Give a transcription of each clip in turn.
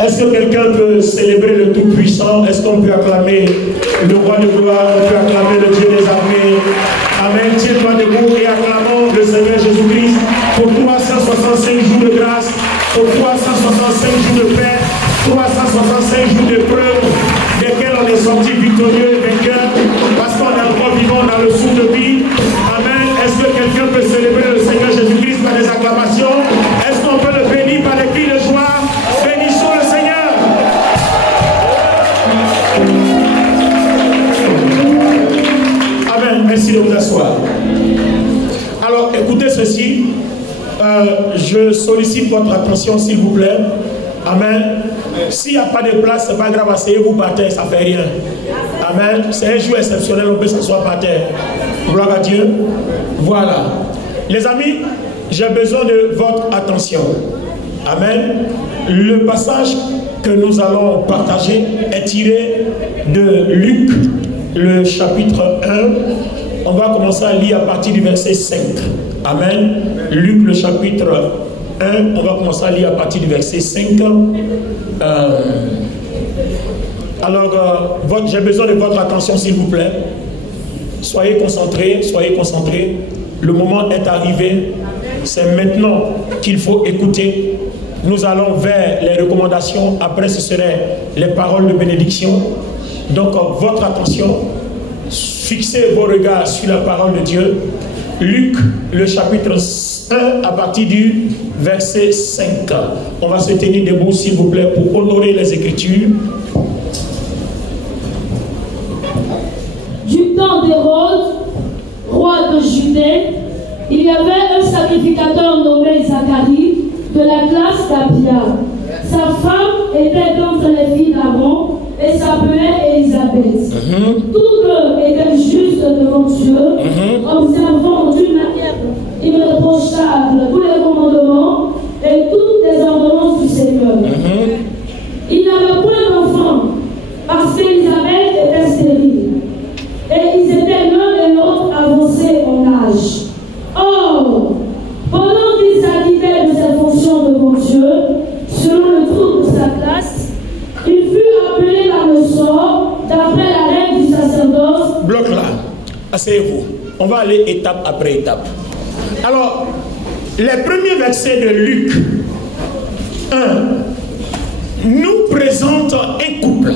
Est-ce que quelqu'un peut célébrer le Tout-Puissant? Est-ce qu'on peut acclamer le Roi de gloire? On peut acclamer le Dieu des armées. Amen. Tiens-toi debout et acclamons le Seigneur Jésus-Christ pour 365 jours de grâce, pour 365 jours de paix, 365 jours de preuve, desquels on est sorti victorieux et vainqueur, parce qu'on est encore vivant dans le souffle de vie. Amen. Est-ce que quelqu'un peut célébrer le Seigneur Jésus-Christ par des acclamations? Est-ce qu'on peut le bénir par des cris de joie? Bénissons le Seigneur. Amen. Merci de vous asseoir. Alors, écoutez ceci. Je sollicite votre attention, s'il vous plaît. Amen. S'il n'y a pas de place, ce n'est pas grave, asseyez-vous par terre, ça ne fait rien. Amen. C'est un jour exceptionnel, on peut s'asseoir par terre. Gloire à Dieu. Voilà. Les amis, j'ai besoin de votre attention. Amen. Le passage que nous allons partager est tiré de Luc, le chapitre 1. On va commencer à lire à partir du verset 5. Amen. Luc, le chapitre 1. On va commencer à lire à partir du verset 5. Alors, j'ai besoin de votre attention, s'il vous plaît. Soyez concentrés, soyez concentrés. Le moment est arrivé. C'est maintenant qu'il faut écouter. Nous allons vers les recommandations. Après, ce seraient les paroles de bénédiction. Donc, votre attention. Fixez vos regards sur la parole de Dieu. Luc, le chapitre 1, à partir du verset 5. On va se tenir debout, s'il vous plaît, pour honorer les Écritures. Du temps d'Hérode, roi de Judée, il y avait un sacrificateur nommé Zacharie, de la classe d'Abia. Sa femme était d'entre les filles d'Aaron et s'appelait Élisabeth. Tous deux étaient justes devant Dieu, observant d'une manière irréprochable tous les commandements et toutes les ordonnances du Seigneur. Il n'avait point d'enfant parce qu'Élisabeth était stérile et ils étaient l'un et l'autre avancés en âge. Or, pendant qu'il s'acquittait de ses fonctions devant Dieu, selon le tour de sa classe, il fut appelé par le sort d'après la règle du sacerdoce. Bloc là, asseyez-vous. On va aller étape après étape. Alors, les premiers versets de Luc 1 nous présentent un couple.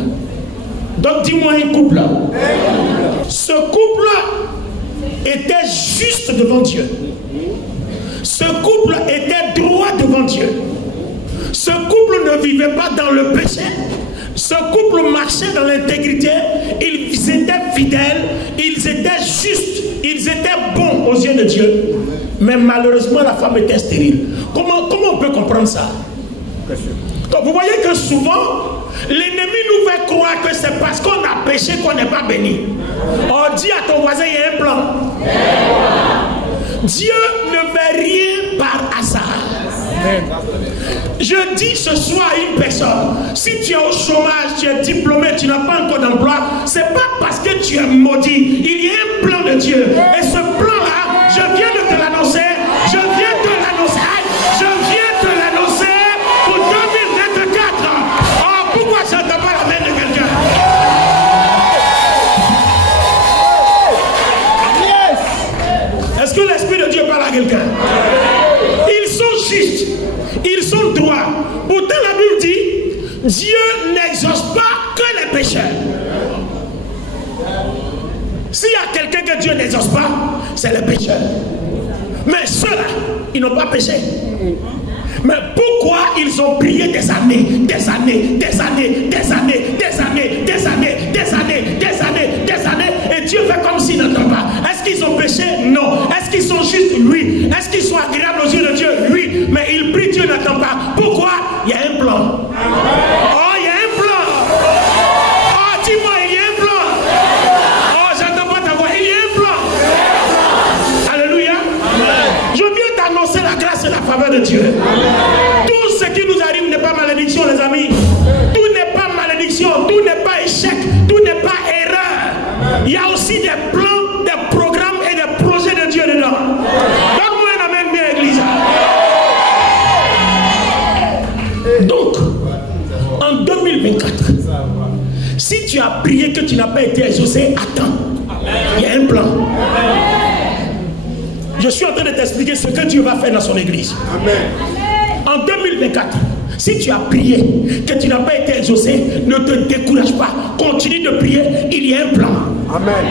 Donc dis-moi un couple. Ce couple était juste devant Dieu. Ce couple était droit devant Dieu. Ce couple ne vivait pas dans le péché. Ce couple marchait dans l'intégrité. Ils étaient fidèles. Ils étaient justes. Ils étaient bons aux yeux de Dieu. Mais malheureusement, la femme était stérile. Comment on peut comprendre ça? Donc vous voyez que souvent, l'ennemi nous fait croire que c'est parce qu'on a péché qu'on n'est pas béni. On dit à ton voisin, il y a un plan. Dieu ne fait rien par hasard. Je dis ce soir à une personne, si tu es au chômage, tu es diplômé, tu n'as pas encore d'emploi, c'est pas parce que tu es maudit. Il y a un plan de Dieu. Et ce plan-là, je viens de te l'annoncer. Je viens de l'annoncer. Je viens de l'annoncer pour 2024. Oh, pourquoi je n'entends pas la main de quelqu'un? Est-ce que l'Esprit de Dieu parle à quelqu'un? Ils sont justes. Ils sont droits. Pourtant la Bible dit, Dieu n'exauce pas que les pécheurs. S'il y a quelqu'un que Dieu n'exauce pas, c'est les pécheurs. Mais ceux-là, ils n'ont pas péché. Mais pourquoi ils ont prié des années, des années, des années, des années, des années, des années, des années, des années, des années, et Dieu fait comme s'il n'entend pas? Est-ce qu'ils ont péché? Non. Est-ce qu'ils sont justes? Oui. Est-ce qu'ils sont agréables aux yeux de Dieu? Oui. Mais ils prient, Dieu n'entend pas. Pourquoi? Il y a un plan. Oh, il y a un plan. Oh, dis-moi, il y a un plan. Oh, j'entends pas ta voix. Il y a un plan. Alléluia. Je viens t'annoncer la grâce et la faveur de Dieu. Tout ce qui nous arrive n'est pas malédiction, les amis. Tout n'est pas malédiction, tout n'est pas échec, tout n'est pas erreur. Il y a aussi des plans, des programmes et des projets de Dieu dedans. Donne-moi un amen bien, église. Donc, En 2024, si tu as prié que tu n'as pas été exaucé, attends. Il y a un plan. Je suis en train de t'expliquer ce que Dieu va faire dans son église. En 2024, si tu as prié que tu n'as pas été exaucé, ne te décourage pas. Continue de prier, il y a un plan. Amen.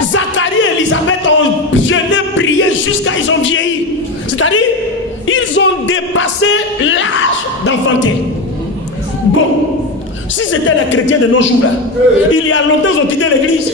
Zacharie et Élisabeth ont jeûné, prié jusqu'à ils ont vieilli. C'est-à-dire, ils ont dépassé l'âge d'enfanter. Bon, si c'était les chrétiens de nos jours, là, il y a longtemps ils ont quitté l'église.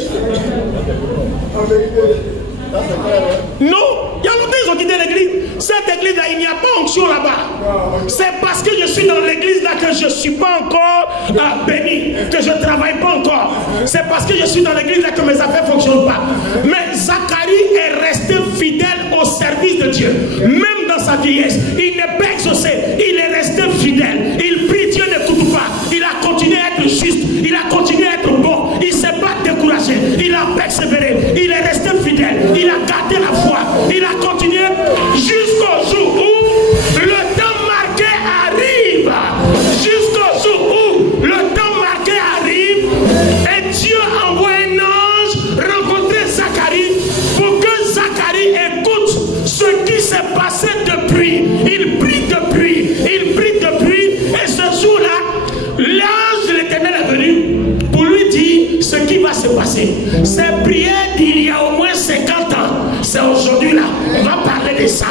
Non, il y a longtemps ils ont quitté l'église. Cette église là, il n'y a pas onction là-bas. C'est parce que je suis dans l'église là que je ne suis pas encore béni, que je ne travaille pas encore. C'est parce que je suis dans l'église là que mes affaires ne fonctionnent pas. Mais Zacharie est resté fidèle au service de Dieu. Même dans sa vieillesse, il n'est pas exaucé. Il est resté fidèle. Il prie, Dieu n'écoute pas. Il a continué à être juste. Il a continué à être bon. Il ne s'est pas découragé. Il a persévéré. Il est resté fidèle. Il a gardé la foi. Il a continué jusqu'au jour où le temps marqué arrive. Jusqu'au jour où le temps marqué arrive. Et Dieu envoie un ange rencontrer Zacharie pour que Zacharie écoute ce qui s'est passé depuis. Il prie depuis. Il prie depuis. Et ce jour-là, l'ange de l'Éternel est venu pour lui dire ce qui va se passer. Ces prières d'il y a au moins 50 ans, c'est aujourd'hui là. On va parler de ça.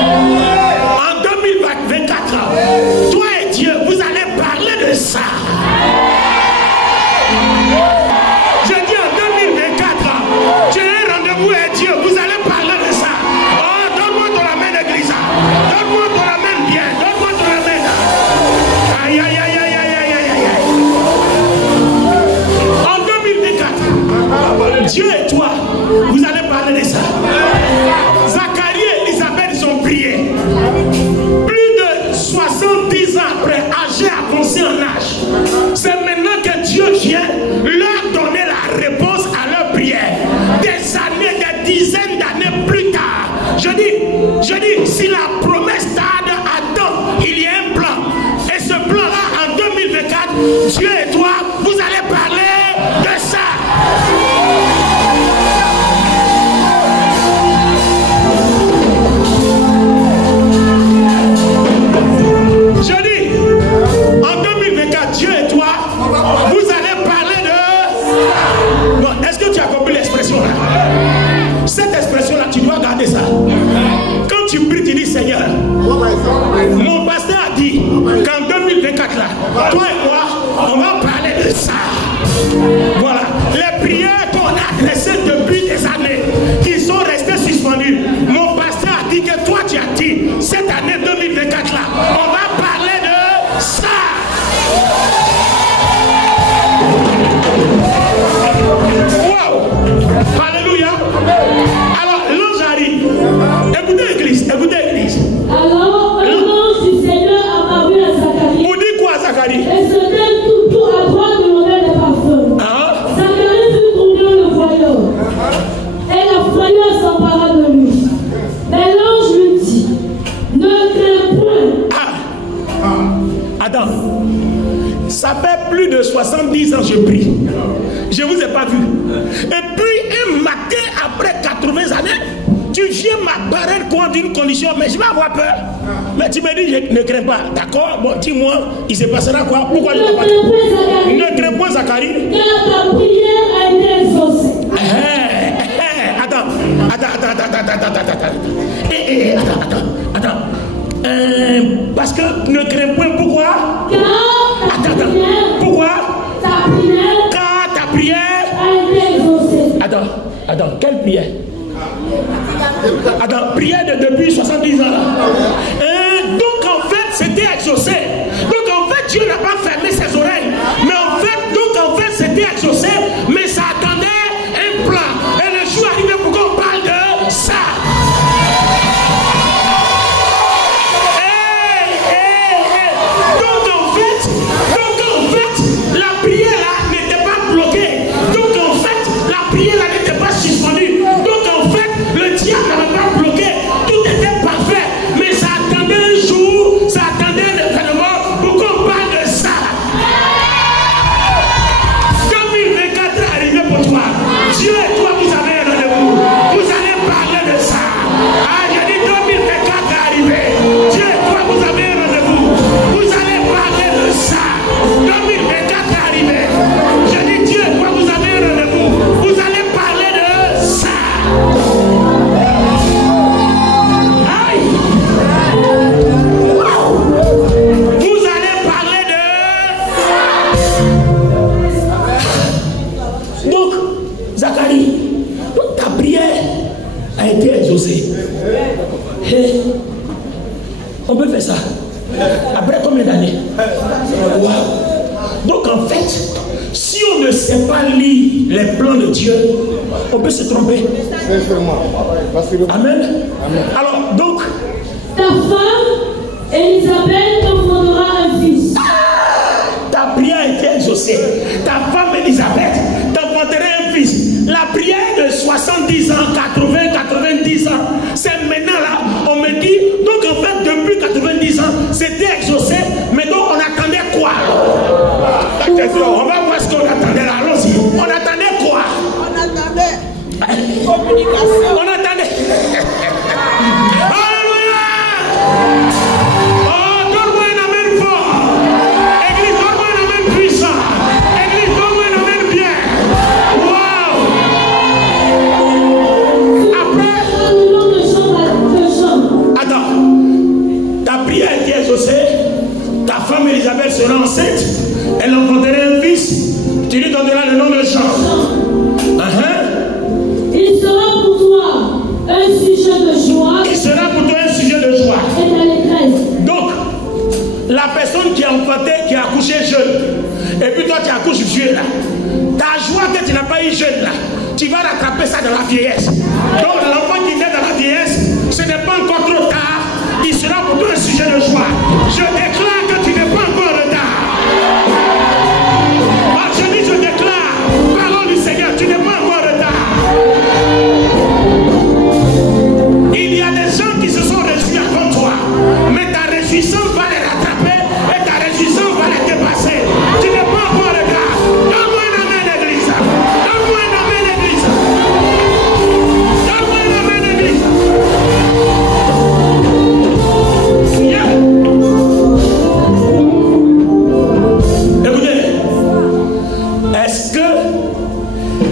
En 2024, toi et Dieu, vous allez parler de ça. Je dis en 2024, tu as un rendez-vous avec Dieu, vous allez parler de ça. Oh, donne-moi ton la main d'église. Donne-moi ton la main bien. Donne-moi ton la main. Aïe, aïe, aïe, aïe, aïe, aïe, aïe, aïe. En 2024, Dieu et toi, vous allez parler de ça. Zacharie et Élisabeth, ils ont prié. Plus de 70 ans après, âgés avancés en âge. C'est maintenant que Dieu vient leur donner la réponse à leur prière. Des années, des dizaines d'années plus tard. Je dis, si la promesse tarde, attends, il y a un plan. Et ce plan-là, en 2024, Dieu et toi, vous allez parler de ça. Je dis, en 2024, Dieu et toi, vous allez parler de... Non, est-ce que tu as compris l'expression là? Cette expression-là, tu dois garder ça. Quand tu pries, tu dis, Seigneur, mon pasteur a dit qu'en 2024 là, toi et moi, on va parler de ça. Voilà, les prières qu'on a adressées depuis des années, qui sont restées suspendues. Mon pasteur a dit que toi tu as dit, cette année 2024 là, on va parler de ça. Wow. Alléluia. Alors l'ange arrive. Écoutez l'église, écoutez l'église. Alors l'ange du Seigneur apparut à Zacharie. Vous dites quoi Zacharie? Et se tint tout à droite de l'odeur des parfums. Zacharie fut troublé en le voyant. Et la frayeur s'empara de lui. Mais l'ange lui dit, ne crains point. Adam, ça fait plus de 70 ans que je prie. Je ne vous ai pas vu. Et puis un matin après 80 années, tu viens m'apparaître contre une condition, mais je vais avoir peur. Mais tu me dis, je ne crains pas. D'accord? Bon, dis-moi, il se passera quoi? Pourquoi je ne crains pas? Ne crains pas, Zacharie. Car ta prière a été exaucée. Attends. Parce que ne crains point, pourquoi? Pourquoi? Car ta prière a été exaucée. Attends, quelle prière? Attends, prière depuis 70 ans là. Donc en fait, c'était exaucé. Donc en fait, Dieu n'a pas fermé ses oreilles. Mais en fait, c'était exaucé. Mais ça attendait un plan. Et le jour arrivé pour qu'on parle de ça. Donc en fait, la prière là n'était pas bloquée. Donc en fait, la prière là n'était pas suspendue. Donc en fait, le diable n'avait pas bloqué. Tout était parfait. Mais ça attendait un jour, ça attendait un événement pour qu'on parle de ça. fait, si on ne sait pas lire les plans de Dieu, on peut se tromper. Amen. Alors, donc, ta femme, Élisabeth, t'enfantera un fils. Ta prière a été exaucée. Ta femme Élisabeth t'enfantera un fils. La prière de 70 ans, 80, 90 ans, c'est maintenant là, on me dit, donc en fait, depuis 90 ans, c'était exaucé, mais donc on attendait quoi? On va voir ce qu'on attendait là, allons-y. On attendait quoi? On attendait communication. On attendait. Alléluia! Oh, donne-moi un amen fort. Église, donne-moi un amen puissant. Église, donne-moi un amen bien. Wow! Après, attends. Ta prière a été exaucée. Ta femme Élisabeth sera enceinte. Elle enfantera un fils. Tu lui donneras le nom de Jean. Il sera pour toi un sujet de joie. Il sera pour toi un sujet de joie. Et d'allégresse. Donc, la personne qui a enfanté, qui a accouché jeune, et puis toi tu accouches vieux là, ta joie que tu n'as pas eu jeune là, tu vas rattraper ça dans la vieillesse. Donc l'enfant qui naît dans la vieillesse, ce n'est pas encore trop tard, il sera pour toi un sujet de joie. Je déclare que tu n'es pas encore en retard. Je dis, je déclare, parole du Seigneur, tu n'es pas encore en retard. Il y a des gens qui se sont réjouis avant toi, mais ta réjouissance va les rattraper et ta réjouissance va les dépasser. Tu n'es pas encore en retard. Donne-moi un amen d'église. Donne-moi un amen d'église. Donne-moi un amen d'église. Yeah. Écoutez, est-ce que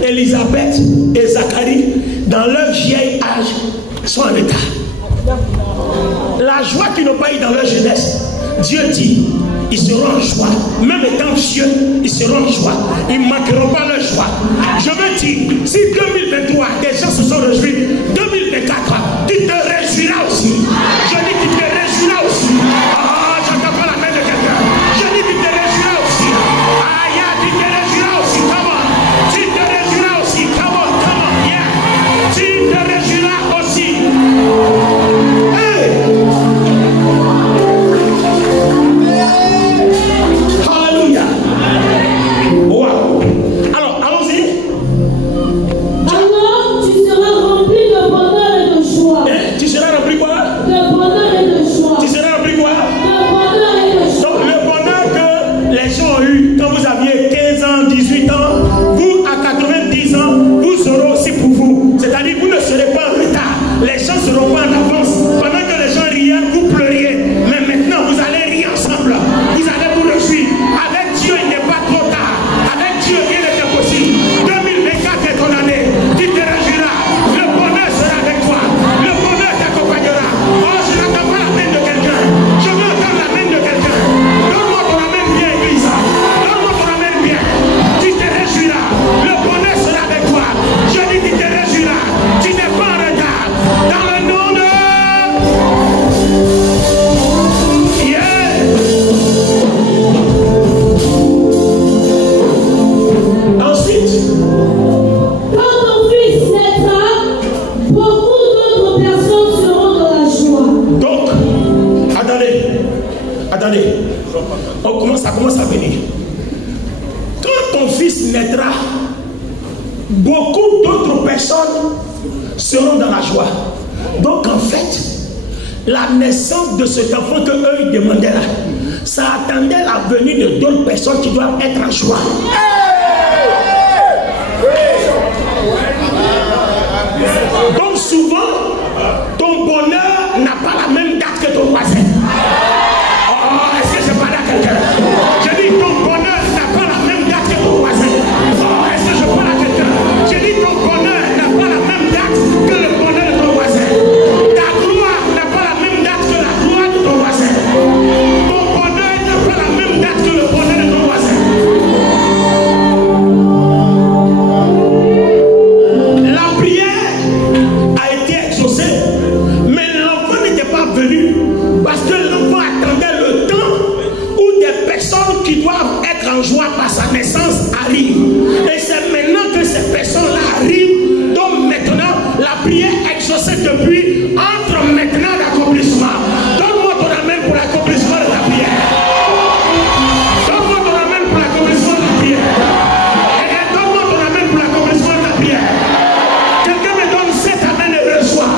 Élisabeth et Zacharie, dans leur vieil âge, sont en retard? La joie qu'ils n'ont pas eu dans leur jeunesse, Dieu dit, ils seront en joie. Même étant vieux, ils seront en joie. Ils ne manqueront pas leur joie. Je veux dire, si 2023, des gens se sont réjouis, 2024, tu te réjouiras aussi. Je dis, tu te réjouiras aussi. Ah, j'entends pas la main de quelqu'un. Je dis, tu te réjouiras aussi. Aïe, tu te réjouiras aussi. Come on. Tu te réjouiras aussi. Come on, yeah. Tu te réjouiras aussi. Hey. Alléluia. Wow. Alors, allons-y. Alors, tu seras rempli de bonheur et de joie. Tu seras rempli quoi? De bonheur et de joie. Tu seras rempli quoi? De bonheur et de joie. Donc, le bonheur que les gens ont eu quand vous aviez 15 ans, 18 ans, vous, à 90 ans, vous aurez aussi pour vous. C'est-à-dire, vous ne serez pas en retard. Les gens ne seront pas en avance. Pendant que les gens riaient, vous pleuriez. Mais maintenant, vous allez rire ensemble. Vous allez vous réjouir. Avec Dieu, il n'est pas trop tard. Avec Dieu, rien n'est impossible. 2024 est ton année. Tu te réjouiras. Le bonheur sera avec toi. Le bonheur t'accompagnera. Oh, je n'entends pas la main de quelqu'un. Je veux entendre la main de quelqu'un. Donne-moi ton amène bien, Église. Donne-moi ton amène bien. Tu te réjouiras. Le bonheur sera avec toi. Je dis, tu te réjouiras. Tu n'es pas en retard. Dans le nom de... Yeah. Ensuite, Quand ton fils naîtra, beaucoup d'autres personnes seront dans la joie. donc, attendez, ça commence à venir. Quand ton fils naîtra, beaucoup d'autres personnes seront dans la joie. Donc en fait, la naissance de cet enfant que eux ils demandaient là, ça attendait la venue de d'autres personnes qui doivent être en joie. Donc souvent, ton bonheur n'a pas la même date que ton voisin. Oh, est-ce que je parle à quelqu'un? Je dis ton bonheur n'a pas la même date que ton voisin. Oh, est-ce que je parle à quelqu'un? Je dis ton bonheur n'a pas la même date que le bonheur de ton voisin. Ta gloire n'a pas la même date que la gloire de ton voisin. Ton bonheur n'a pas la même date que le bonheur de ton voisin. personnes qui doivent être en joie par sa naissance arrivent. Et c'est maintenant que ces personnes-là arrivent. Donc maintenant, la prière exaucée depuis entre maintenant l'accomplissement. Donne-moi ton amen pour l'accomplissement de la prière. Donne-moi ton amen pour l'accomplissement de la prière. Et donne-moi ton amen pour l'accomplissement de la prière. Quelqu'un me donne cet amen et reçoit.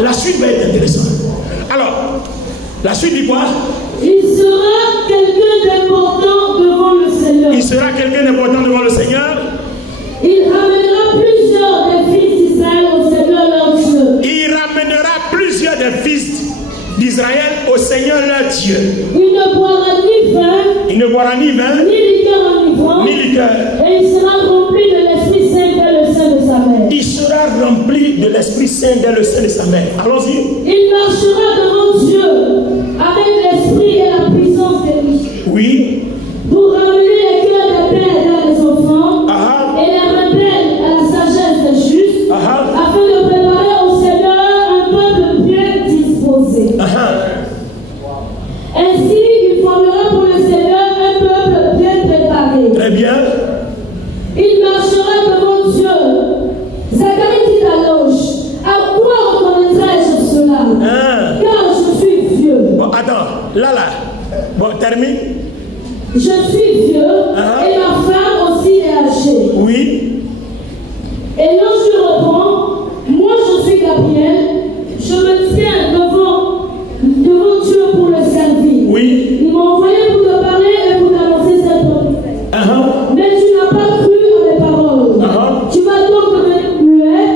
La suite va être intéressante. Alors, la suite dit quoi? Il sera quelqu'un d'important devant le Seigneur. Il sera quelqu'un d'important devant le Seigneur. Il ramènera plusieurs des fils d'Israël au Seigneur leur Dieu. Il ramènera plusieurs des fils d'Israël au Seigneur leur Dieu. Il ne boira ni vin, ni liqueur enivrante, ni liqueur. Et il sera rempli de l'Esprit Saint dès le sein de sa mère. Il sera rempli de l'Esprit Saint dès le sein de sa mère. Allons-y. Il marchera devant Dieu avec l'esprit et la puissance de lui. Oui. Pour ramener les cœurs des pères vers les enfants et les rebelles à la sagesse des justes, afin de préparer au Seigneur un peuple bien disposé. Ainsi, il formera pour le Seigneur un peuple bien préparé. Très bien. Il marchera devant Dieu. Zacharie dit alors, à quoi reconnaîtrai-je cela? Car je suis vieux. Bon, attends, là. Bon, termine. Je suis vieux et ma femme aussi est âgée. Oui. Et l'ange lui répond, moi je suis Gabriel, je me tiens devant Dieu pour le servir. Oui. Il m'a envoyé pour te parler et pour t'annoncer cette bonne nouvelle. Mais tu n'as pas cru à mes paroles. Tu vas donc devenir muet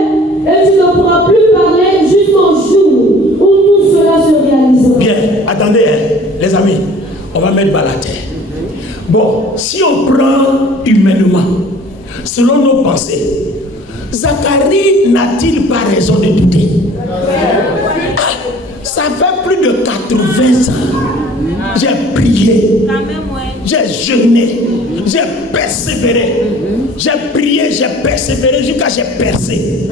et tu ne pourras plus parler jusqu'au jour où tout cela se réalisera. Bien, attendez, les amis, on va mettre bas la terre. Bon, si on prend humainement, selon nos pensées, Zacharie n'a-t-il pas raison de douter? Ça fait plus de 80 ans. J'ai prié, j'ai jeûné, j'ai persévéré. J'ai prié, j'ai persévéré jusqu'à j'ai percé.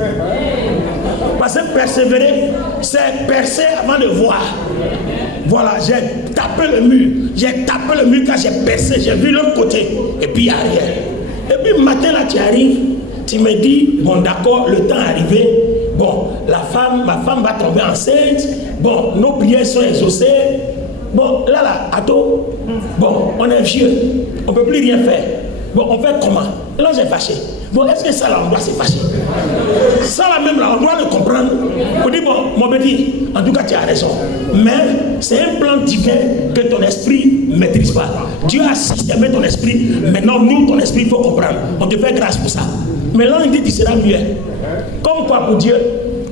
Parce que persévérer, c'est percer avant de voir. Voilà, j'ai tapé le mur. J'ai tapé le mur quand j'ai percé. J'ai vu l'autre côté. Et puis arrière. Et puis matin là, tu arrives. Tu me dis, bon d'accord, le temps est arrivé. Bon, ma femme va tomber enceinte. Bon, nos prières sont exaucées. Bon, là, attends. Bon, on est vieux. On ne peut plus rien faire. Bon, on fait comment? Là, j'ai fâché. Bon, est-ce que ça là, on doit se fâcher? Ça là même là, on doit le comprendre. On dit, bon, mon petit, en tout cas, tu as raison. Mais c'est un plan divin que ton esprit ne maîtrise pas. Dieu a systémé ton esprit. Maintenant, nous, ton esprit, il faut comprendre. On te fait grâce pour ça. Mais là, il dit, tu seras mieux. Comme quoi pour Dieu?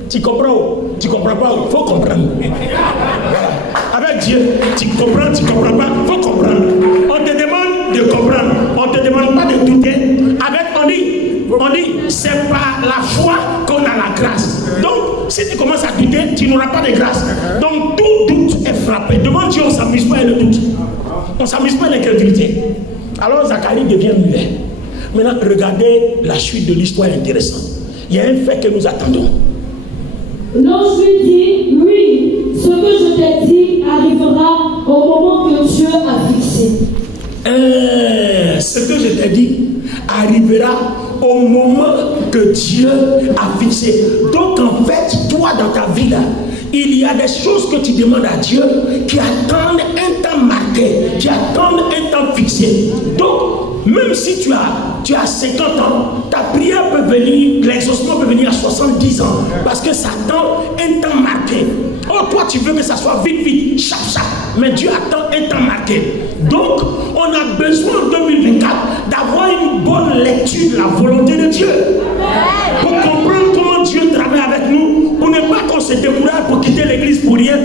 Tu comprends? Tu comprends pas? Il faut comprendre. Voilà. Avec avec Dieu. Tu comprends pas, il faut comprendre. On te demande de comprendre, on ne te demande pas de douter. Avec, on dit, c'est par la foi qu'on a la grâce. Donc, si tu commences à douter, tu n'auras pas de grâce. Donc, tout doute est frappé. Devant Dieu, on ne s'amuse pas avec le doute. On ne s'amuse pas avec l'incrédulité. Alors, Zacharie devient muet. Maintenant, regardez la suite de l'histoire intéressante. Il y a un fait que nous attendons. L'ange lui dit, oui, ce que je t'ai dit arrivera au moment que Dieu a fixé. Ce que je t'ai dit arrivera au moment que Dieu a fixé. Donc en fait, toi dans ta vie là, il y a des choses que tu demandes à Dieu qui attendent un temps marqué, qui attendent un temps fixé. Donc, même si tu as 50 ans, ta prière peut venir, l'exaucement peut venir à 70 ans, parce que ça attend un temps marqué. Oh, toi tu veux que ça soit vite, vite, chap, chap, mais Dieu attend un temps marqué. Donc, on a besoin en 2024 d'avoir une bonne lecture de la volonté de Dieu, pour comprendre comment Dieu travaille avec nous, pour ne pas qu'on se décourage pour quitter l'église pour rien,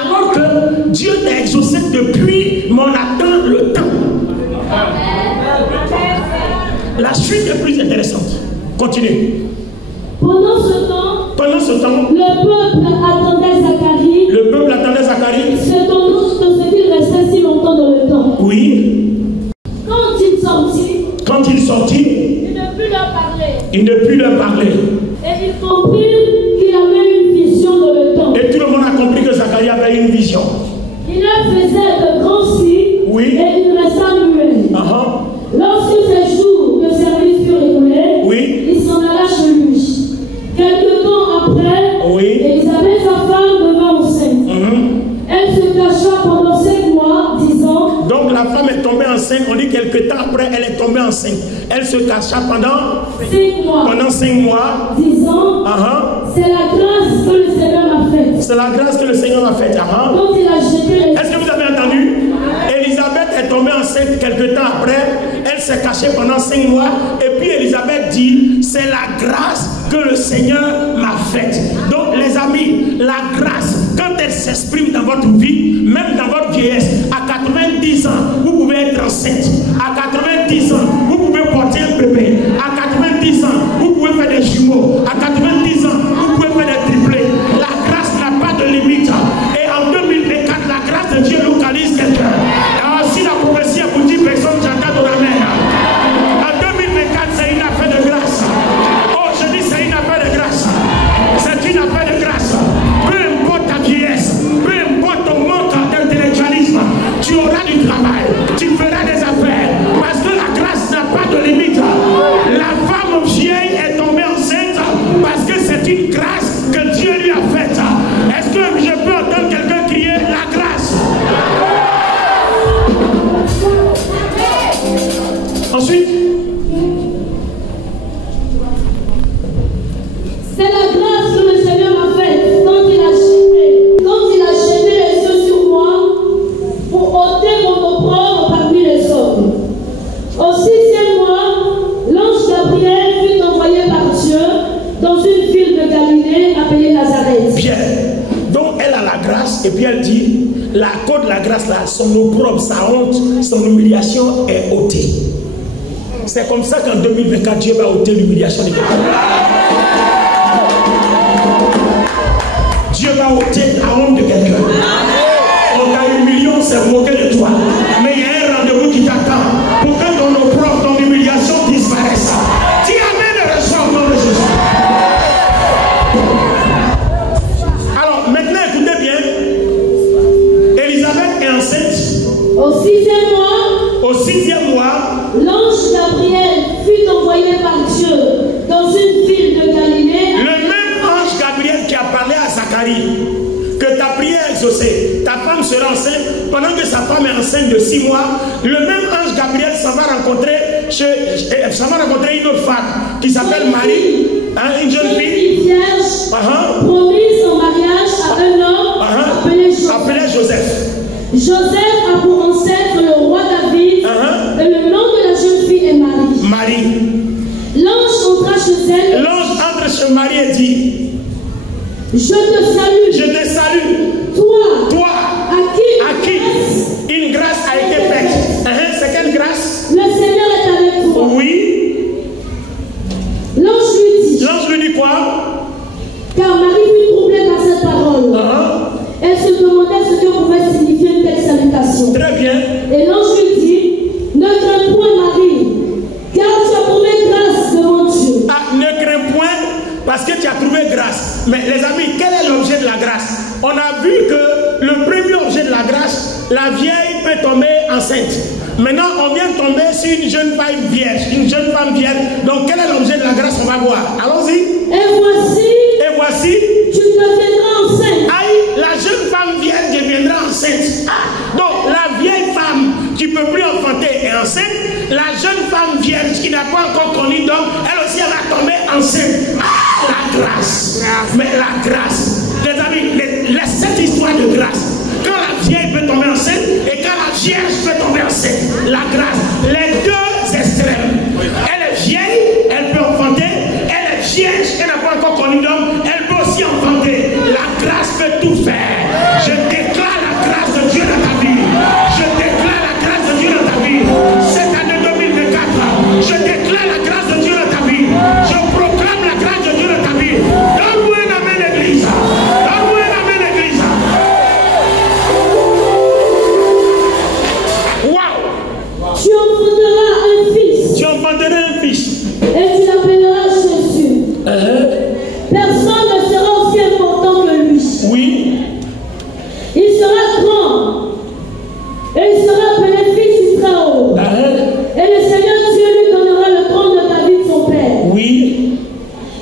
alors que Dieu t'a exaucé depuis, mais on attend le temps. La suite est plus intéressante. Continue. Pendant ce temps, le peuple attendait Zacharie. C'est donc ce qu'il restait si longtemps dans le temps. Oui. Quand il sortit, il ne put leur parler. Et il comprit qu'il avait une vision dans le temps. Et tout le monde a compris que Zacharie avait une vision. Il leur faisait de grands signes. Oui. Et il resta muet. Lorsque ses jours de service furent écoulés, oui, il s'en alla chez lui. Quelque temps après, oui, Élisabeth, sa femme, devint enceinte. Elle se cacha pendant 5 mois, disant... Donc la femme est tombée enceinte, on dit quelque temps après, elle est tombée enceinte. Elle se cacha pendant 5 mois. Pendant 5 mois. Disant, c'est la grâce que le Seigneur m'a faite. C'est la grâce que le Seigneur m'a faite. Donc il a jeté les... Est-ce que vous avez entendu? Élisabeth est tombée enceinte quelque temps après. Elle s'est cachée pendant 5 mois. Et puis Élisabeth dit, c'est la grâce que le Seigneur m'a faite. Donc les amis, la grâce, quand elle s'exprime dans votre vie, même dans votre vieillesse, à 90 ans, vous pouvez être enceinte. À 90 ans, vous pouvez porter un bébé. À 90 ans, vous pouvez faire des jumeaux. À 90 ans, vous pouvez faire des triplés. La grâce n'a pas de limite. Et en 2024, la grâce de Dieu localise quelqu'un. Alors si la prophétie est pour 10 personnes, j'attends ton amen. En 2024, c'est une affaire de grâce. Oh, je dis c'est une affaire de grâce. C'est une affaire de grâce. Peu importe ta vieillesse, peu importe ton manque d'intellectualisme, tu auras du travail, tu feras des affaires. Parce que la grâce n'a pas de limite. La femme vieille est tombée enceinte parce que c'est une grâce que Dieu lui a faite. Est-ce que je peux entendre quelqu'un crier la grâce? Ensuite, c'est la grâce que le Seigneur m'a faite quand il a jeté les yeux sur moi pour ôter mon opprobre parmi les hommes. Au 6e mois, l'ange Gabriel fut envoyé par Dieu dans une ville de Galilée appelée Nazareth. Bien. Donc elle a la grâce et puis elle dit, la cause de la grâce là, son opprobre, sa honte, son humiliation est ôtée. C'est comme ça qu'en 2024, Dieu va ôter l'humiliation de quelqu'un. Dieu va ôter la honte de quelqu'un. On t'a humilié, on s'est moqué de toi. Mais il y a un rendez-vous qui t'attend pour que ton opprobre, ton humiliation disparaisse. Tu amènes le reçoit au nom de Jésus. Alors maintenant, écoutez bien. Élisabeth est enceinte. Au 6e mois, au 6e mois, l'ange Gabriel fut envoyé par Dieu dans une ville de Galilée. Le même ange Gabriel qui a parlé à Zacharie que ta prière est exaucée, ta femme sera enceinte. Pendant que sa femme est enceinte de 6 mois, le même ange Gabriel s'en va rencontrer une autre femme qui s'appelle Marie, une jeune fille vierge, promise en mariage à un homme appelé Joseph. Joseph a pour ancêtre le roi David, et le nom de la jeune fille est Marie. Marie. L'ange entra chez elle. L'ange entre chez Marie et dit, je te salue. Je te salue. Toi. Toi. À qui Et l'ange lui dit, ne crains point Marie, car tu as trouvé grâce devant Dieu. Ah, ne crains point parce que tu as trouvé grâce. Mais les amis, quel est l'objet de la grâce? On a vu que le premier objet de la grâce, la vieille peut tomber enceinte. Maintenant, on vient de tomber sur une jeune femme vierge. Donc, quel est l'objet de la grâce? On va voir. Allons-y. Et voici, tu deviendras enceinte. Aïe, la jeune femme vierge deviendra enceinte. Ah, donc, la vieille femme qui ne peut plus enfanter est enceinte. La jeune femme vierge qui n'a pas encore connu d'homme, elle aussi, elle va tomber enceinte. Ah, la grâce. Mais la grâce. Les amis, cette histoire de grâce. Quand la vieille peut tomber enceinte et quand la vierge peut tomber enceinte, la grâce, les deux extrêmes. Elle est vieille, elle peut enfanter. Elle est vierge, elle n'a pas encore connu d'homme, elle peut aussi enfanter. La grâce peut tout faire. Je déclare la grâce de Dieu dans ta vie. Je déclare la grâce de Dieu dans ta vie. Cette année 2024, je déclare la grâce de Dieu dans ta vie. Je proclame la grâce de Dieu dans ta vie. Donne-moi un amen, l'église. Donne-moi un amen, l'église. Waouh! Tu enfanteras un fils. Tu enfanteras un fils. Et tu l'appelleras Jésus. Personne ne sera aussi important que lui. Oui. Il sera grand. Et il sera appelé fils du Très-Haut. Et le Seigneur Dieu lui donnera le trône de David, son père. Oui.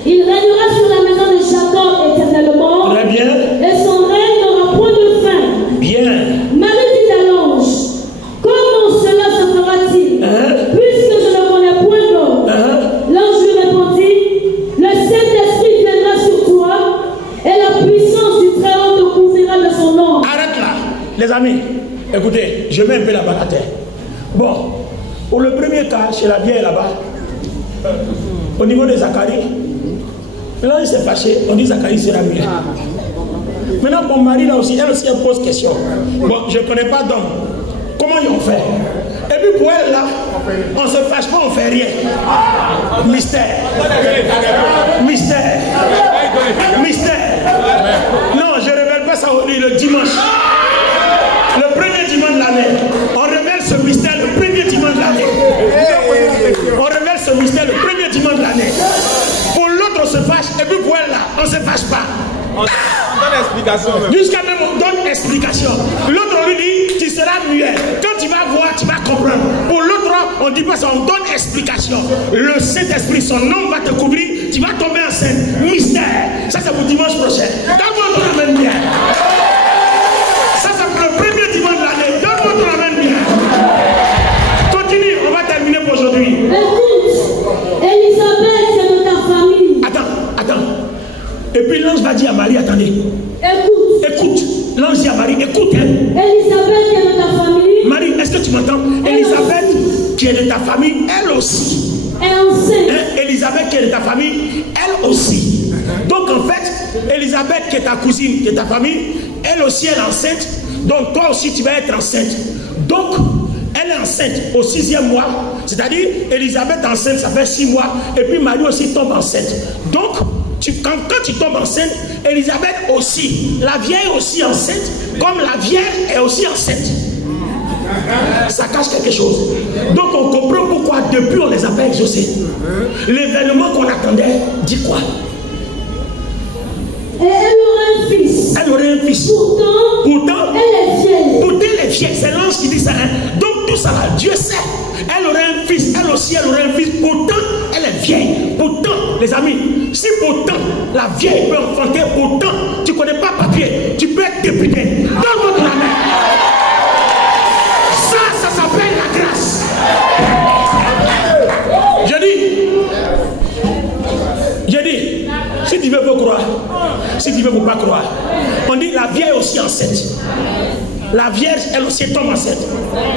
Il régnera sur la maison de Jacob éternellement. Très bien. Et son règne n'aura point de fin. Bien. Marie dit à l'ange, comment cela se fera-t-il, puisque je ne connais point d'homme? L'ange lui répondit, le Saint-Esprit viendra sur toi, et la puissance du Très-Haut te couvrira de son ombre. Arrête là. Les amis, écoutez, je mets un peu la balle à terre. Bon, pour le premier cas, chez la vieille là-bas, au niveau de Zacharie, là il s'est fâché, on dit Zacharie sera mieux. Maintenant, mon mari là aussi, elle aussi elle pose question. Bon, je ne connais pas d'homme. Comment ils ont fait? Et puis pour elle là, on ne se fâche pas, on ne fait rien. Mystère. Mystère. Mystère. Non, je ne révèle pas ça le dimanche. Le premier dimanche de l'année. On révèle ce mystère le premier dimanche de l'année. On révèle ce mystère le premier dimanche de l'année. Pour l'autre, on se fâche. Et puis pour elle là, on ne se fâche pas. On donne explication. Jusqu'à même on donne explication. L'autre on lui dit tu seras muet. Quand tu vas voir, tu vas comprendre. Pour l'autre, on ne dit pas ça, on donne explication. Le Saint-Esprit, son nom va te couvrir, tu vas tomber enceinte. Mystère. Ça c'est pour dimanche prochain. Donne-moi ton amène bien. Ça c'est pour le premier dimanche de l'année. Donne-moi ton amène bien. Continue, on va terminer pour aujourd'hui. Écoute, Élisabeth, c'est de ta famille. Attends. Et puis l'ange va dire à Marie, attendez. Écoute. L'ange dit à Marie, écoute. Elisabeth qui est de ta famille. Marie, est-ce que tu m'entends? Elisabeth qui est de ta famille, elle aussi. Est enceinte. Elisabeth qui est de ta famille, elle aussi. Donc en fait, Elisabeth qui est ta cousine, qui est ta famille, elle aussi elle est enceinte. Donc toi aussi tu vas être enceinte. Donc elle est enceinte au 6e mois. C'est-à-dire, Elisabeth enceinte, ça fait 6 mois. Et puis Marie aussi tombe enceinte. Donc, quand tu tombes enceinte, Elisabeth aussi, la vieille aussi enceinte, comme la vierge est aussi enceinte. Ça cache quelque chose. Donc on comprend pourquoi depuis on les appelle José. L'événement qu'on attendait dit quoi? Et elle aura un fils. Elle aurait un fils. Pourtant elle est vieille. Pourtant elle est vieille. C'est l'ange qui dit ça. Donc tout ça là, Dieu sait. Elle aurait un fils. Elle aussi, elle aurait un fils. Pourtant, elle est vieille. Pourtant, les amis, si pourtant la vieille peut enfanter, pourtant, tu ne connais pas papier, tu peux être député. Donne-moi de la main. Ça s'appelle la grâce. J'ai dit, si tu veux, faut croire. Si tu veux, faut pas croire. On dit la vieille aussi enceinte. La vierge, elle aussi tombe enceinte.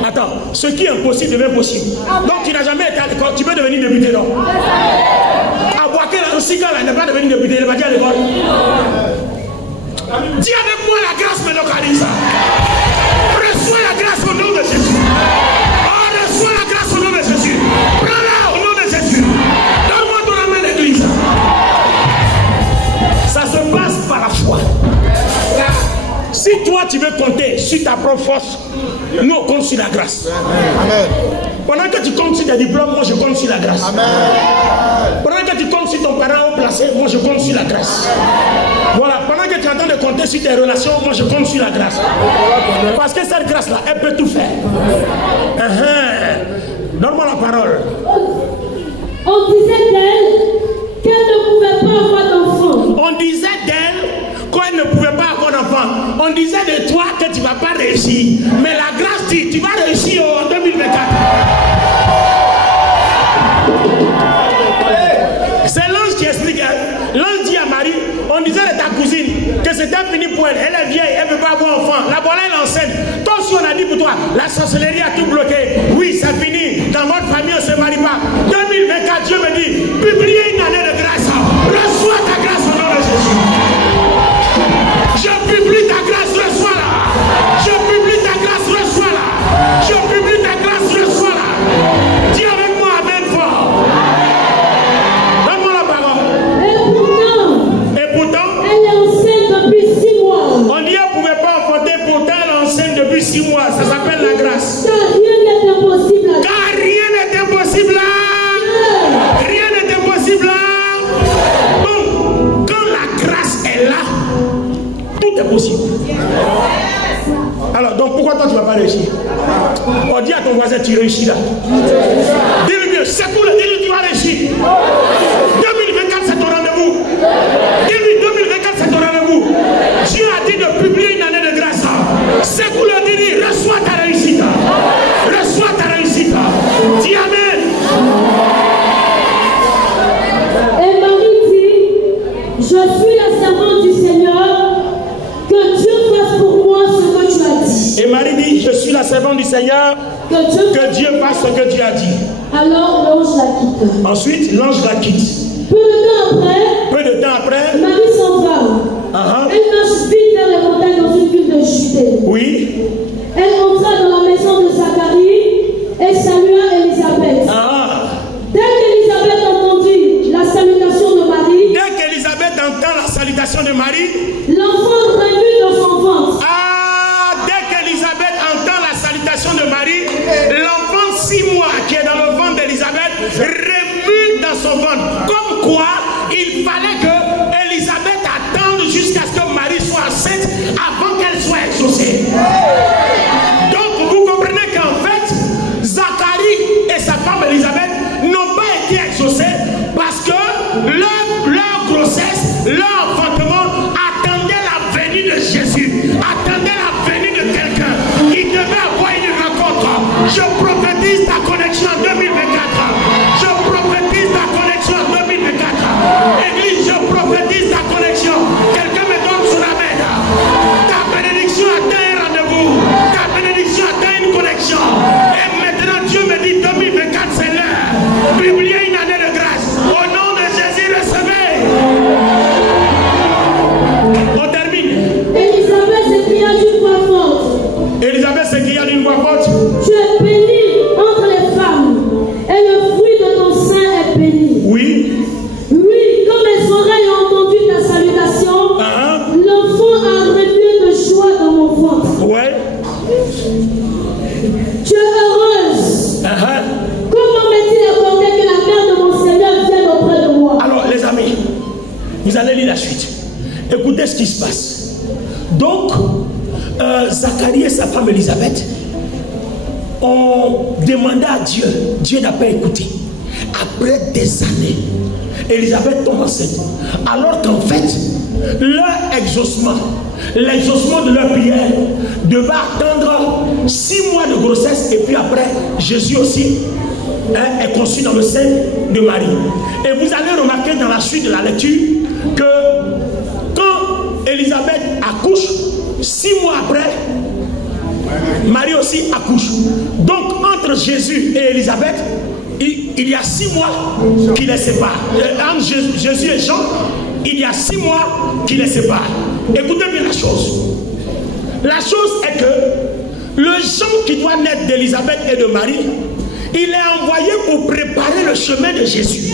Attends, ce qui est impossible devient possible. Donc tu n'as jamais été à l'école, tu peux devenir député, non? À Boaké, là, aussi, quand elle n'est pas devenue député, elle va dire à l'école. Dis avec moi, la grâce me localise. Reçois la grâce au nom de Jésus. Oh, reçois la grâce au nom de Jésus. Prends-la au nom de Jésus. Donne-moi ton main, l'église. Ça se passe par la foi. Si toi tu veux compter sur ta propre force. Nous, on compte sur la grâce. Amen. Pendant que tu comptes sur tes diplômes, moi je compte sur la grâce. Amen. Pendant que tu comptes sur ton parent haut placé, moi je compte sur la grâce. Voilà, pendant que tu es en train de compter sur tes relations, moi je compte sur la grâce. Parce que cette grâce-là, elle peut tout faire. Donne-moi la parole. On disait d'elle qu'elle ne pouvait pas avoir d'enfant. On disait d'elle qu'elle ne pouvait pas avoir d'enfant. On disait de toi que tu ne vas pas réussir. Mais la grâce dit, tu vas réussir en 2024. C'est l'ange qui explique. L'ange dit à Marie, on disait de ta cousine que c'était fini pour elle. Elle est vieille, elle ne peut pas avoir enfant. La voilà, elle est enceinte. Toi aussi, on a dit pour toi, la sorcellerie a tout bloqué. Oui, c'est fini. Dans votre famille, on ne se marie pas. 2024, Dieu me dit, publiez une année de grâce. Reçois ta grâce au nom de Jésus. Je publie ta grâce, reçois-la. Je publie ta grâce, reçois-la. Je publie ta grâce, reçois-la. Dis avec moi, amen fort. Donne-moi la parole. Et pourtant, elle est enceinte depuis 6 mois. On dit qu'elle ne pouvait pas enfanter, pourtant elle est enceinte depuis 6 mois. Ça s'appelle la grâce. Car rien n'est impossible. Car rien n'est impossible là. Rien n'est impossible là. Donc, quand la grâce est là, tout est possible. Alors, donc pourquoi toi tu ne vas pas réussir? On dit à ton voisin, tu réussis là. Dis-lui bien, secoue-le, dis-lui tu vas réussir. 2024 c'est ton rendez-vous. Dis-lui 2024 c'est ton rendez-vous. Dieu a dit de publier une année de grâce. Secoue-le, dis-lui, reçois ta réussite. Reçois ta réussite. Dis amen. Et Marie dit, je suis la servante du Seigneur, que Dieu fasse pour moi ce que tu as dit. Et Marie dit, je suis la servante du Seigneur, que Dieu fasse ce que Dieu a dit. Alors l'ange la quitte. Ensuite, l'ange la quitte. Peu de temps après, Marie s'en va. Elle marche vite vers les montagnes dans une ville de Judée. Oui. Elle entra dans la maison de Zacharie et salua Élisabeth. Dès qu'Élisabeth entendit la salutation de Marie, l'enfant remue dans son ventre. Dès qu'Élisabeth entend la salutation de Marie, l'enfant 6 mois qui est dans le ventre d'Élisabeth remue dans son ventre. Comme quoi, il fallait que Élisabeth attende jusqu'à ce que Marie soit enceinte avant qu'elle soit exaucée. Donc vous comprenez qu'en fait, Zacharie et sa femme Élisabeth n'ont pas été exaucés parce que leur grossesse, leur enfantement attendait la venue de Jésus, attendait la venue de quelqu'un qui devait avoir une rencontre. Je prophétise ta connexion en 2024. Je prophétise ta connexion en 2024. Église, je prophétise ta connexion. Quelqu'un me donne sur la main. Ta bénédiction atteint un rendez-vous. Ta bénédiction atteint une connexion. Et maintenant Dieu me dit 2024 c'est l'heure. Publiez une année de grâce. Au nom de Jésus, recevez. On termine. Élisabeth s'écria d'une voix forte. Élisabeth s'écria d'une voix forte. Tu es bénie entre les femmes, et le fruit de ton sein est béni. Oui. Oui, comme mes oreilles ont entendu ta salutation, l'enfant a remué de joie dans mon ventre. Ouais. Tu es heureuse. Comment m'est-il accordé que la mère de mon Seigneur vienne auprès de moi? Alors les amis, vous allez lire la suite. Écoutez ce qui se passe. Donc, Zacharie et sa femme Élisabeth ont demandé à Dieu. Dieu n'a pas écouté. Après des années, Élisabeth tombe enceinte. Alors qu'en fait, leur exaucement, l'exaucement de leur prière devait attendre 6 mois de grossesse. Et puis après, Jésus aussi est conçu dans le sein de Marie. Et vous allez remarquer dans la suite de la lecture que quand Élisabeth accouche, 6 mois après, Marie aussi accouche. Donc entre Jésus et Élisabeth, il y a 6 mois qui les séparent. Entre Jésus et Jean, il y a 6 mois qui les séparent. Écoutez bien la chose. La chose est que le Jean qui doit naître d'Élisabeth et de Marie, il est envoyé pour préparer le chemin de Jésus.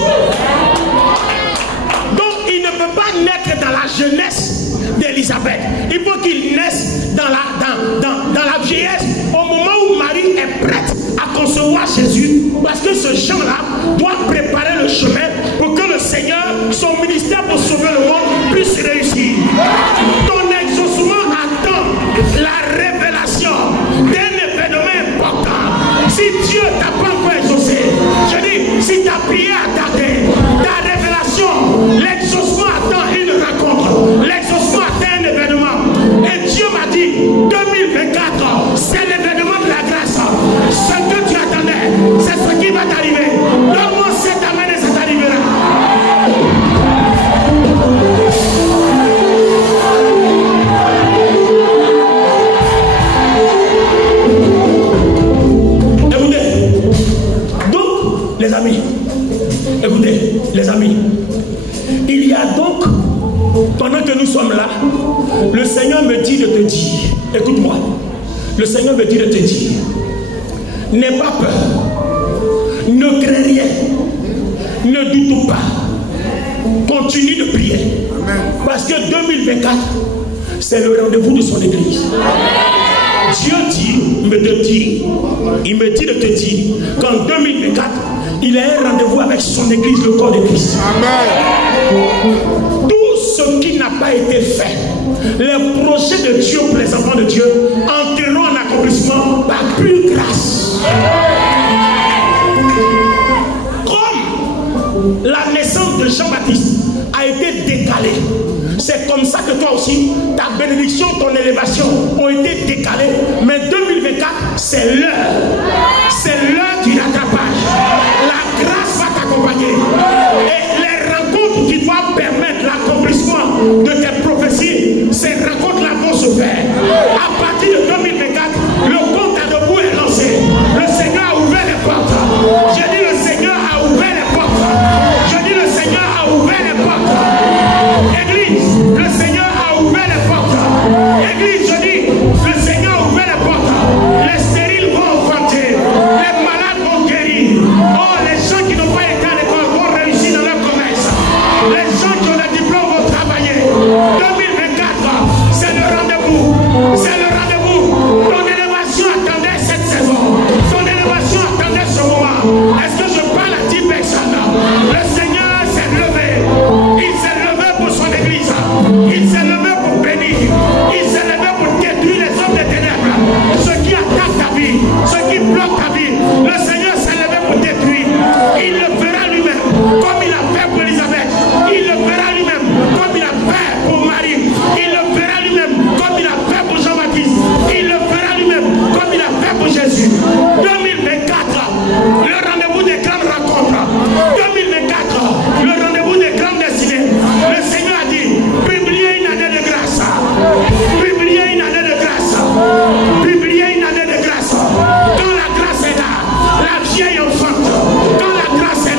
Donc il ne peut pas naître dans la jeunesse, d'Élisabeth. Il faut qu'il naisse dans la vieillesse, au moment où Marie est prête à concevoir Jésus, parce que ce Jean-là doit préparer le chemin pour que le Seigneur, son ministère pour sauver le monde, puisse réussir. Ton exaucement attend la révélation d'un événement important. Si Dieu t'a pas encore exaucé, je dis, si ta prière a tardé, ta révélation, l'exaucement attend une rencontre, l'exaucement attend un événement. Et Dieu m'a dit, 2024, c'est l'événement de la grâce. Ce que tu attendais, c'est ce qui va t'arriver. Donne-moi cette amène et ça t'arrivera. Écoutez, les amis, il y a donc, pendant que nous sommes là, le Seigneur me dit de te dire, écoute-moi, le Seigneur me dit de te dire, n'aie pas peur, ne crains rien, ne doute pas, continue de prier, parce que 2024, c'est le rendez-vous de son église. Dieu dit, il me dit de te dire qu'en 2024, il a un rendez-vous avec son église, le corps de Christ. Amen. Tout ce qui n'a pas été fait, les projets de Dieu pour les enfants de Dieu entreront en accomplissement par pure grâce. Comme la naissance de Jean-Baptiste a été décalée, c'est comme ça que toi aussi, ta bénédiction, ton élévation ont été décalées. Mais 2024, c'est l'heure. C'est l'heure du rattrapage. La grâce va t'accompagner. Et les rencontres qui doivent permettre l'accomplissement de tes prophéties, ces rencontres-là vont se faire. À partir de 2024, le compte à debout est lancé. Le Seigneur a ouvert les portes. J'ai dit le Seigneur a ouvert les portes. Je dis le Seigneur a ouvert les portes. Église, le Seigneur a ouvert les portes. Église, je dis, le Seigneur a ouvert les portes. Les stériles vont enfanter. Les malades vont guérir. Oh, les gens qui n'ont pas été à l'école vont réussir dans leur commerce. Les gens qui ont le diplôme vont travailler. 2024, c'est le rendez-vous. C'est le rendez-vous. Ton élévation attendait cette saison. Ton élévation attendait ce moment. Est-ce que je parle à 10 personnes? Le Seigneur s'est levé. Il s'est levé pour son église. Il s'est levé pour bénir. Il s'est levé pour détruire les hommes des ténèbres. Ceux qui attaquent ta vie, ceux qui bloquent ta vie. Le Seigneur s'est levé pour détruire. Il le fera lui-même, comme il a fait pour Élisabeth. Il le fera lui-même, comme il a fait pour Marie. Il le fera lui-même, comme il a fait pour Jean-Baptiste. Il le fera lui-même, comme il a fait pour Jésus. 2024, le rendez-vous des grandes rencontres. 2024, le rendez-vous des grandes destinées. Le Seigneur a dit, publiez une année de grâce. Publiez une année de grâce. Publiez une année de grâce. Quand la grâce est là, la vieille enfante. Quand la grâce est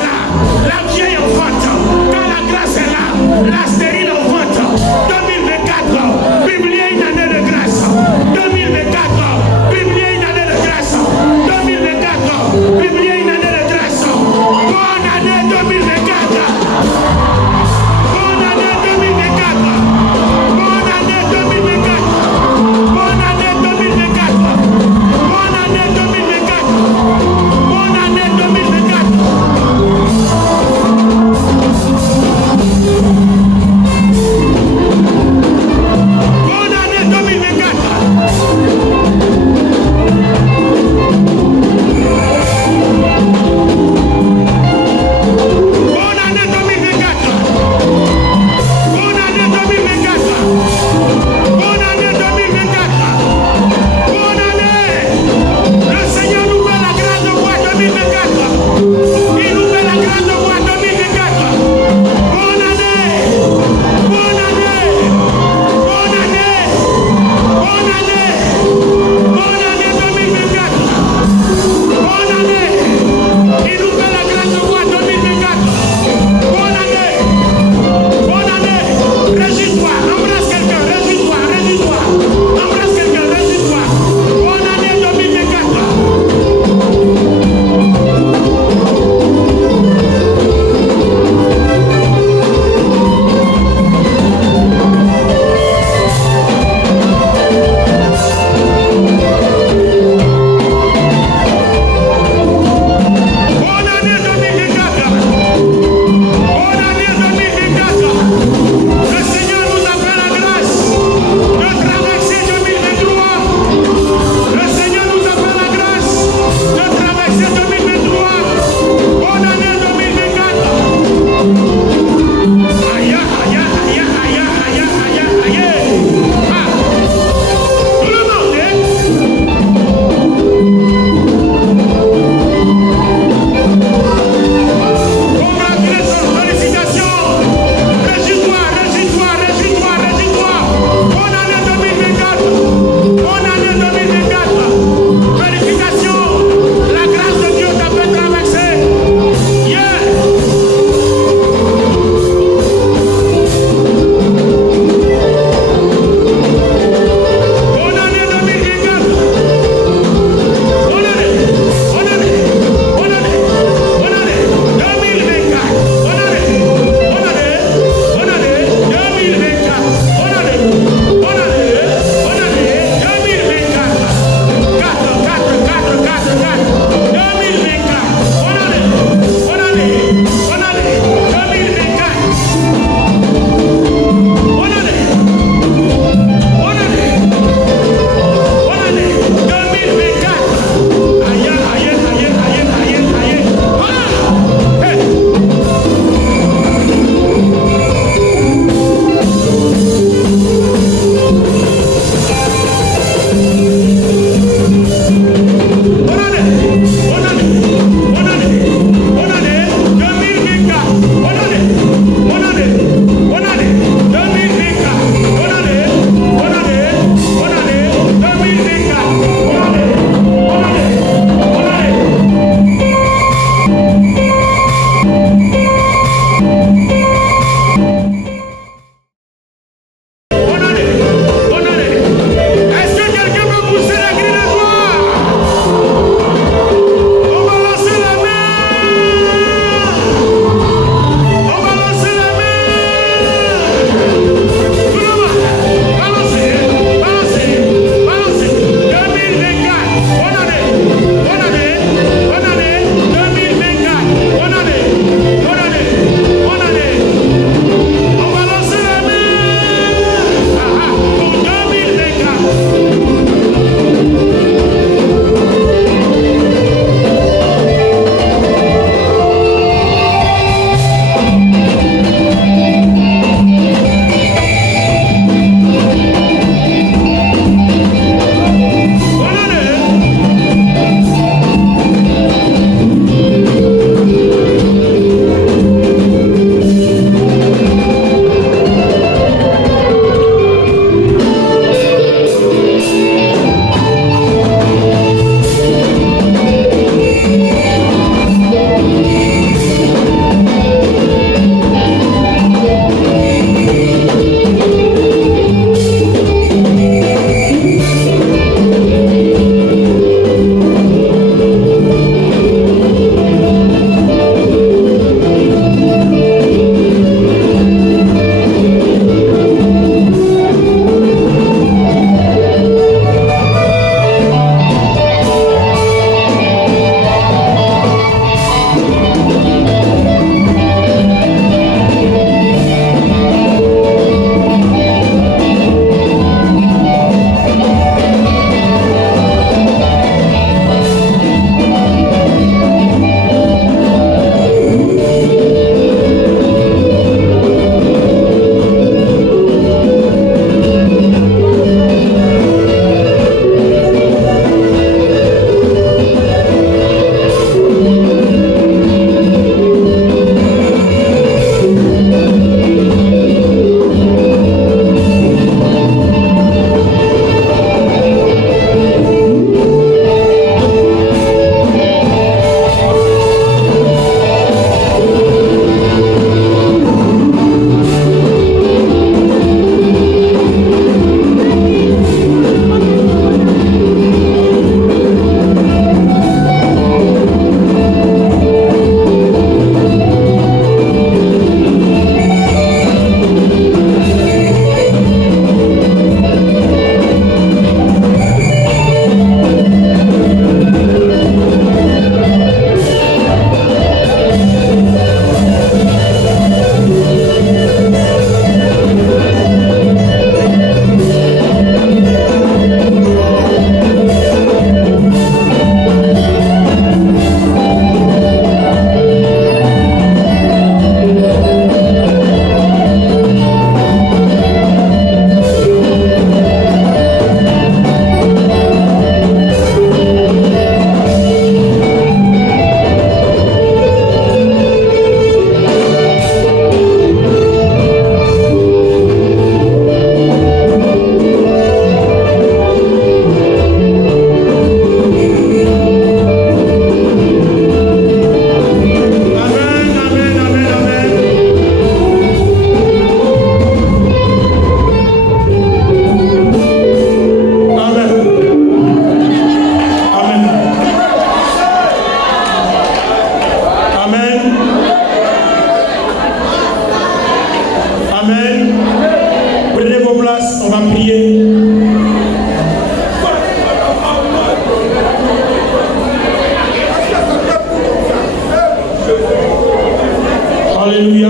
Alléluia.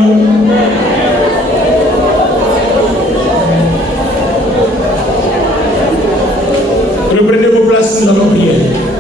Reprenez vos places, nous allons prier.